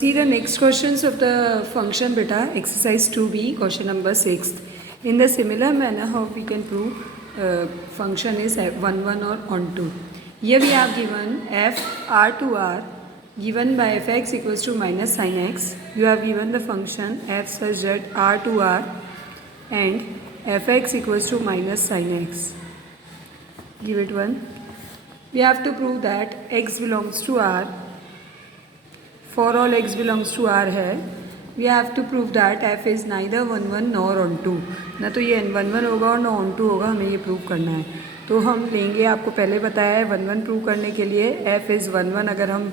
See the next questions of the function beta, exercise 2b, question number 6. In the similar manner, how we can prove function is 1, 1 or on 2. Here we have given f r to r given by fx equals to minus sin x. You have given the function f such that r to r and fx equals to minus sin x. Give it 1. We have to prove that x belongs to r. For all x belongs to R है, we have to prove that f is neither 1 1 nor on 2. ना तो ये 1 1 होगा और ना on 2 होगा, हमें ये प्रूव करना है. तो हम लेंगे, आपको पहले बताया है 1 1 प्रूव करने के लिए f is 1 1 अगर हम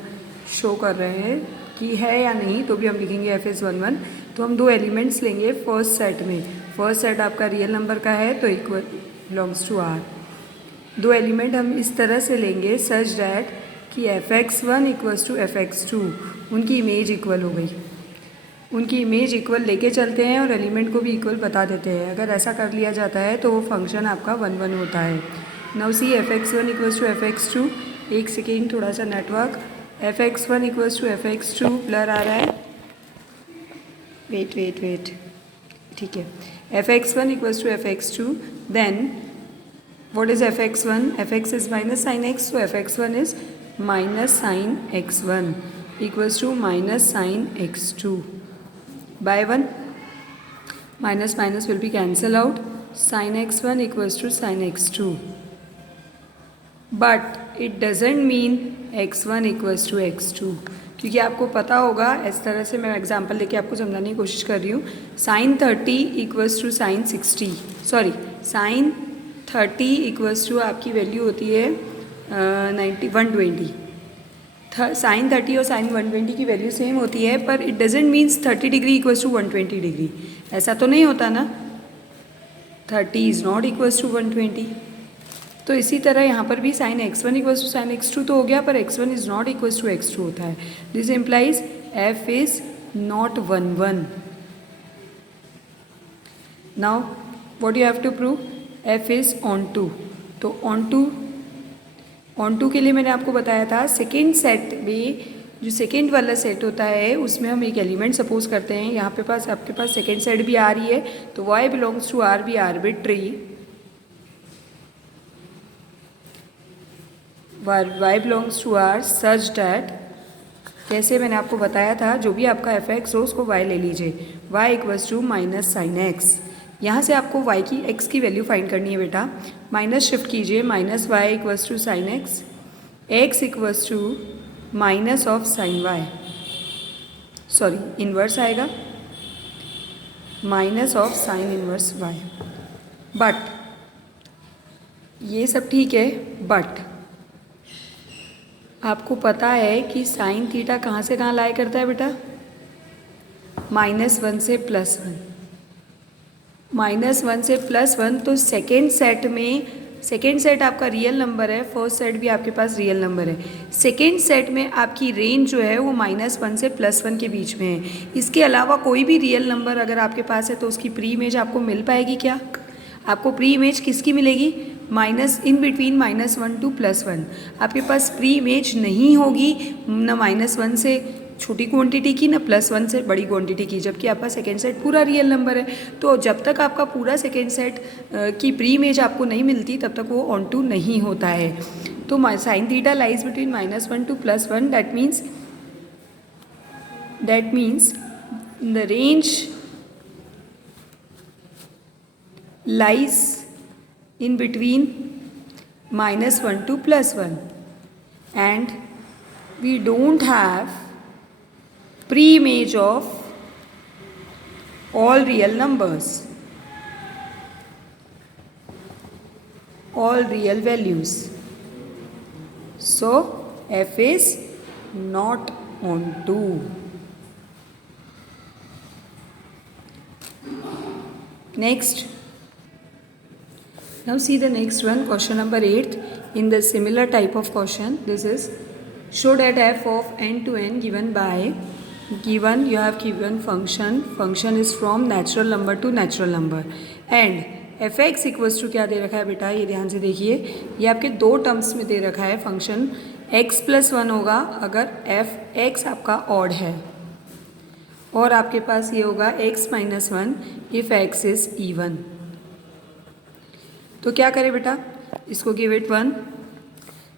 शो कर रहे हैं कि है या नहीं तो भी हम लिखेंगे f is 1 1. तो हम दो एलिमेंट्स लेंगे फर्स्ट सेट में. फर्स्ट सेट आपका रियल नंबर का है तो इक्वल बिलोंग्स टू R. दो एलिमेंट हम इस तरह से लेंगे सच डैट कि fx1 इक्वल्स टू fx2, उनकी इमेज इक्वल हो गई. उनकी इमेज इक्वल लेके चलते हैं और एलिमेंट को भी इक्वल बता देते हैं. अगर ऐसा कर लिया जाता है तो वो फंक्शन आपका 1 1 होता है. Now see fx1 equals to fx2. एक सेकेंड, थोड़ा सा network. fx1 equals to fx2 blur आ रहा है. वेट ठीक है. fx1 equals to fx2. Then what is fx1? fx is minus sin x, so fx1 is minus sin x1 equals to minus sin x2 by 1. Minus minus will be cancelled out. Sin x1 equals to sin x2. But it doesn't mean x1 equals to x2, क्योंकि आपको पता होगा, इस तरह से मैं example लेके आपको समझाने की कोशिश कर रही हूँ. sin 30 equals to sin 60, sorry sin 30 equals to आपकी वैल्यू होती है 120. साइन 30 और साइन 120 की वैल्यू सेम होती है, पर it doesn't means 30 degree equals to 120 degree. ऐसा तो नहीं होता ना. 30 इज़ नॉट इक्वल्स टू 120. तो इसी तरह यहाँ पर भी sign x1 equals to sign x2 तो हो गया, पर x1 is not equals to x2 होता है. This implies f is not 1 1. Now what you have to prove? f is on 2. तो ऑन टू के लिए मैंने आपको बताया था सेकेंड सेट में, जो सेकेंड वाला सेट होता है उसमें हम एक एलिमेंट सपोज करते हैं. यहाँ पे पास आपके पास सेकेंड सेट भी आ रही है तो y बिलोंग्स टू r भी arbitrary. y belongs to r such that, कैसे मैंने आपको बताया था, जो भी आपका fx हो उसको y ले लीजिए. y equals to minus sine x. यहाँ से आपको y की x की वैल्यू फाइंड करनी है बेटा. माइनस शिफ्ट कीजिए, minus y equals to sine x. x equals to minus of sine y, sorry inverse आएगा, minus of sine inverse y. But ये सब ठीक है, बट आपको पता है कि साइन थीटा कहाँ से कहाँ लाई करता है बेटा? -1 से +1. -1 से +1. तो सेकेंड सेट में, सेकेंड सेट आपका रियल नंबर है, फर्स्ट सेट भी आपके पास रियल नंबर है. सेकेंड सेट में आपकी रेंज जो है वो -1 से +1 के बीच में है. इसके अलावा कोई भी रियल नंबर अगर आपके पास है तो उसकी प्री इमेज आपको मिल पाएगी क्या? आपको प्री इमेज किसकी मिलेगी? Minus in between -1 to +1. आपके पास प्री इमेज नहीं होगी न -1 से छोटी क्वांटिटी की ना +1 से बड़ी क्वांटिटी की, जबकि आपका सेकेंड सेट पूरा रियल नंबर है. तो जब तक आपका पूरा सेकेंड सेट की प्री इमेज आपको नहीं मिलती तब तक वो ऑन टू नहीं होता है. तो sine theta lies between -1 to +1. That means the range lies in between -1 to +1, and we don't have pre-image of all real numbers, all real values. So f is not on 2. Next. Now see the next one, question number 8. In the similar type of question, this is show that f of n to n given by, given you have given function is from natural number to natural number, and fx equals to क्या दे रखा है बेटा? ये ध्यान से देखिए, ये आपके दो टर्म्स में दे रखा है. फंक्शन x + 1 होगा अगर f x आपका ऑड है. और आपके पास ये होगा x minus 1 if x is even. तो क्या करें बेटा, इसको गिव इट 1।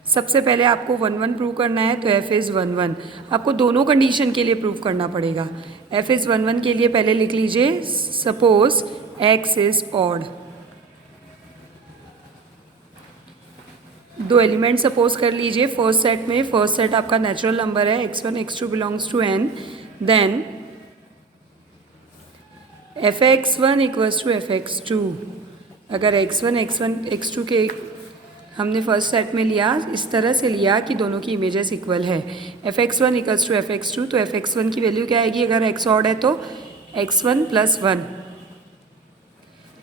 सबसे पहले आपको 1 1 प्रूव करना है, तो f इज़ 1 1। आपको दोनों कंडीशन के लिए प्रूव करना पड़ेगा। f इज़ 1 1 के लिए पहले लिख लीजिए सपोज x इज़ ऑड। दो एलिमेंट सपोज कर लीजिए फर्स्ट सेट में। फर्स्ट सेट आपका नेचुरल नंबर है x1 x2 belongs to n, then fx1 equals to fx2। अगर x1 x2 के हमने फर्स्ट सेट में लिया, इस तरह से लिया कि दोनों की इमेजेस इक्वल है, fx1 इक्वल्स टू fx2, तो fx1 की वैल्यू क्या आएगी? अगर x ऑड है तो x1 प्लस 1,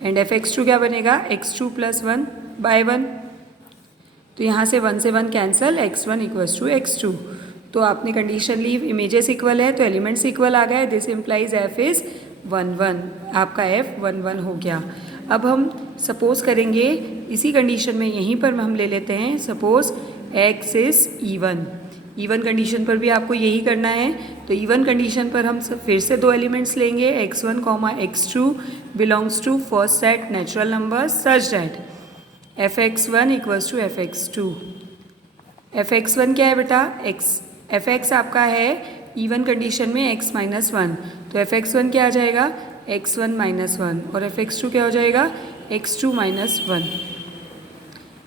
एंड fx2 क्या बनेगा? x2 plus 1 bye 1। तो यहाँ से 1 से 1 cancel, x1 equals to x2। तो आपने कंडीशन ली इमेजेस इक्वल है तो एलिमेंट्स इक्वल आ गए। This implies f is 1 1। आपका f 1 1 हो गया। अब हम सपोज करेंगे इसी कंडीशन में, यहीं पर हम ले लेते हैं suppose x is even. Even condition पर भी आपको यही करना है। तो इवन कंडीशन पर हम फिर से दो एलिमेंट्स लेंगे, x1 x2 belongs to first set natural number such that fx1 equals to fx2। fx1 क्या है बेटा? fx आपका है इवन कंडीशन में x माइनस 1, तो fx1 क्या आ जाएगा? x1 माइनस 1, और fx2 क्या हो जाएगा? x2 minus 1।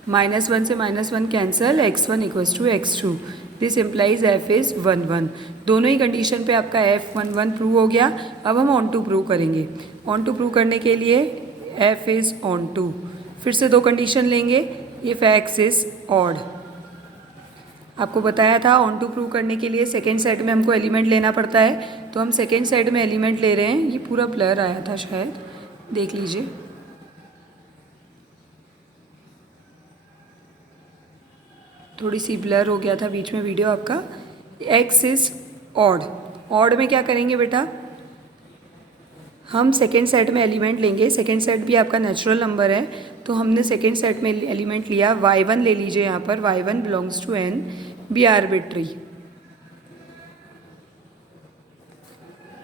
माइनस 1 से minus 1 cancel, x1 equals to x2। This implies f is 1 1। दोनों ही कंडीशन पे आपका f 1 1 प्रूव हो गया। अब हम ऑन टू प्रूव करेंगे। ऑन टू प्रूव करने के लिए f इज़ ऑन टू, फिर से दो कंडीशन लेंगे, इफ़ x इज़ ऑड। आपको बताया था ऑन टू प्रूव करने के लिए सेकेंड सेट में हमको एलिमेंट लेना पड़ता है, तो हम सेकेंड सेट में एलिमेंट ले रहे हैं। ये पूरा ब्लर आया था शायद, देख लीजिए। थोड़ी सी ब्लर हो गया था बीच में वीडियो आपका। x is odd. ऑड में क्या करेंगे बेटा? हम सेकेंड सेट में एलिमेंट लेंगे। सेकेंड सेट भी आपका नेचुरल नंबर है, तो हमने सेकेंड सेट में एलिमेंट लिया y1 ले लीजिए यहाँ पर। y1 belongs to n, be arbitrary.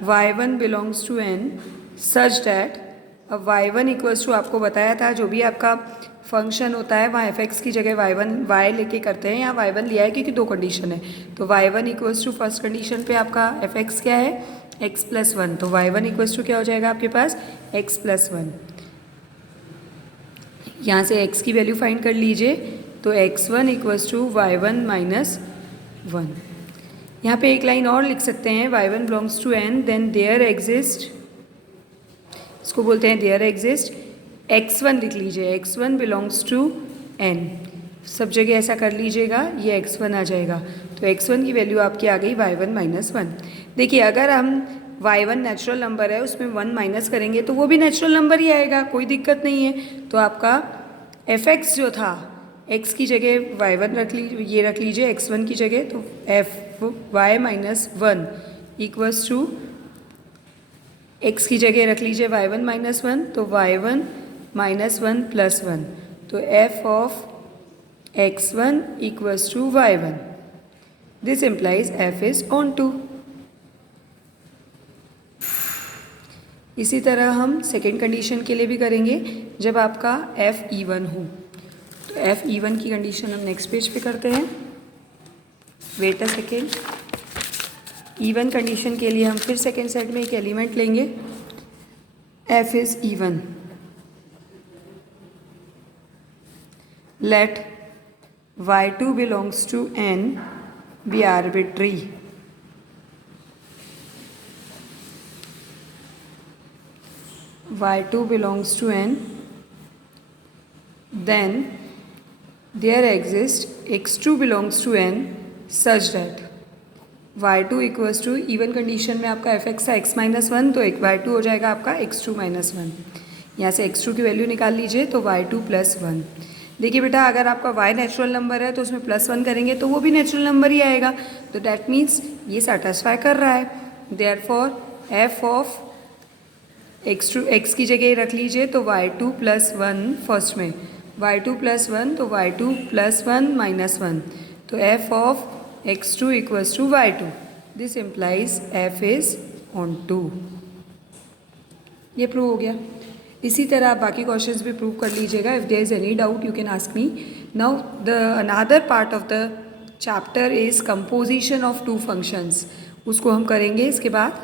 y1 belongs to n such that, अब y1 इक्वल्स टू, आपको बताया था जो भी आपका फंक्शन होता है वहाँ fx की जगह y लेके करते हैं। यहाँ y1 लिया है क्योंकि दो कंडीशन है, तो y1 equals to first condition पे आपका fx क्या है? x प्लस 1, तो y1 इक्वल्स टू क्या हो जाएगा आपके पास? x plus 1। यहाँ से x की वैल्यू फाइंड कर लीजिए, तो x1 equals to y1 minus 1। यहाँ पे एक लाइन और लिख सकते हैं, y1 belongs to n, then there exist, इसको बोलते हैं देयर एग्जिस्ट x1 लिख लीजिए, x1 बिलोंग्स टू n। सब जगह ऐसा कर लीजिएगा, ये x1 आ जाएगा। तो x1 की वैल्यू आपकी आ गई y1 माइनस 1। देखिए अगर हम y1 नेचुरल नंबर है उसमें 1 माइनस करेंगे तो वो भी नेचुरल नंबर ही आएगा, कोई दिक्कत नहीं है। तो आपका fx जो था, x की जगह y1 रख लीजिए, ये रख लीजिए x1 की जगह, तो y minus 1 equals to, x की जगह रख लीजिए y1 माइनस 1, तो y1 माइनस 1 प्लस 1, तो f of x1 equals to y1। This implies f is onto. इसी तरह हम सेकेंड कंडीशन के लिए भी करेंगे जब आपका f इवन हो। तो f इवन की कंडीशन हम नेक्स्ट पेज पे करते हैं। Wait a second. Even condition के लिए हम फिर सेकेंड सेट में एक एलिमेंट लेंगे, f is even. Let y2 belongs to n be arbitrary. y2 belongs to n, then there exists x2 belongs to n such that y2 equals to, even condition में आपका fx था x minus 1, तो एक y2 हो जाएगा आपका x2 minus 1। यहाँ से x2 की वैल्यू निकाल लीजिए, तो y2 प्लस 1। देखिए बेटा अगर आपका y नेचुरल नंबर है तो उसमें प्लस 1 करेंगे तो वो भी नेचुरल नंबर ही आएगा, तो डैट मीन्स ये सेटिस्फाई कर रहा है। देयरफॉर f ऑफ x की जगह रख लीजिए, तो y2 प्लस 1 फर्स्ट में, y2 प्लस 1, तो y2 प्लस 1 माइनस 1, तो f of x2 equals to y2। This implies f is onto. ये प्रूव हो गया। इसी तरह आप बाकी क्वेश्चंस भी प्रूव कर लीजिएगा। If there is any doubt you can ask me. Now the another part of the chapter is composition of two functions, उसको हम करेंगे इसके बाद।